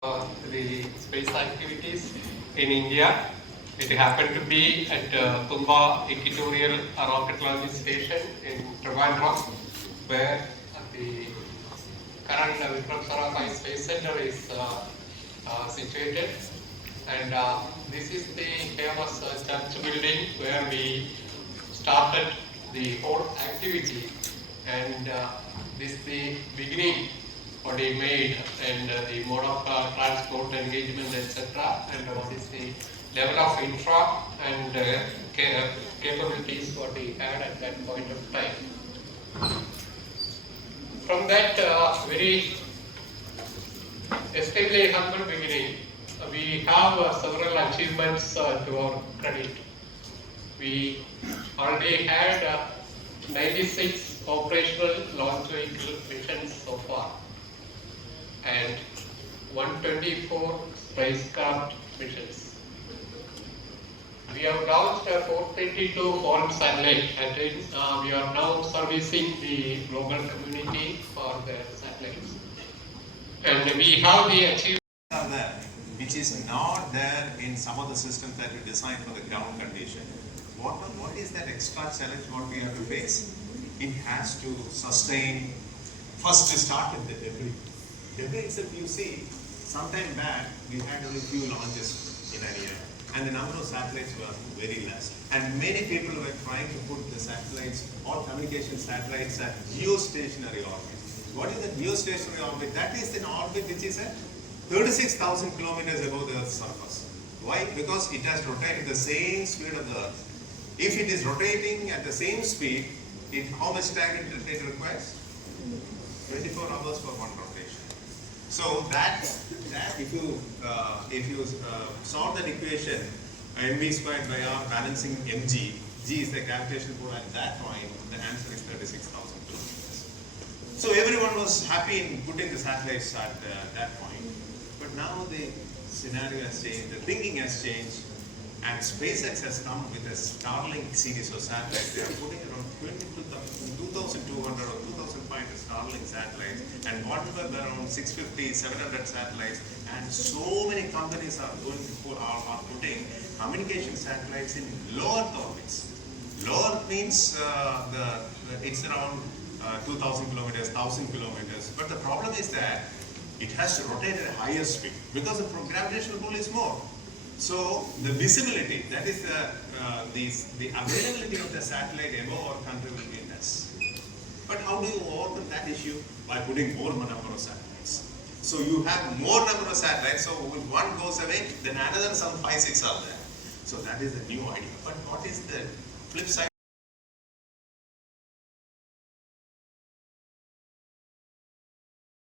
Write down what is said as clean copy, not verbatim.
the space activities in India. It happened to be at Tumba Equatorial Rocket Launch Station in Trivandrum, where the current Vikram Sarabhai Space Center is situated. And this is the famous church building where we started the whole activity. And this is the beginning what we made, and the mode of transport, engagement, etc. And what is the level of infra and capabilities what we had at that point of time. From that very extremely humble beginning, we have several achievements to our credit. We already had 96 operational launch vehicle missions so far, and 124 spacecraft missions. We have launched 432 foreign satellites, and we are now servicing the global community for the satellites. And we have the achievement which is not there in some of the systems that we design for the ground condition. What is that extra challenge what we have to face? It has to sustain, first to start with the debris. Debris itself, you see, sometime back we had only few launches in a year, and the number of satellites were very less. And many people were trying to put the satellites, all communication satellites, at geostationary orbit. What is the geostationary orbit? That is an orbit which is at 36,000 kilometers above the Earth's surface. Why? Because it has rotated the same speed of the Earth. If it is rotating at the same speed, how much time it requires? 24 hours for one rotation. So that if you solve that equation, mv squared by r balancing mg, g is the gravitational pull at that point, the answer is 36,000 kilometers. So everyone was happy in putting the satellites at that point. But now the scenario has changed, the thinking has changed, and SpaceX has come with a Starlink series of satellites. They are putting around 2,200 or 2,500 Starlink satellites, and whatever around 650, 700 satellites, and so many companies are putting communication satellites in low Earth orbits. Low Earth means it's around 2,000 kilometers, 1,000 kilometers. But the problem is that it has to rotate at a higher speed because the gravitational pull is more. So the visibility, that is the availability of the satellite above our country will be less. But how do you overcome that issue? By putting more number of satellites. So you have more number of satellites, so if one goes away, then another some 5, 6 are there. So that is the new idea. But what is the flip side?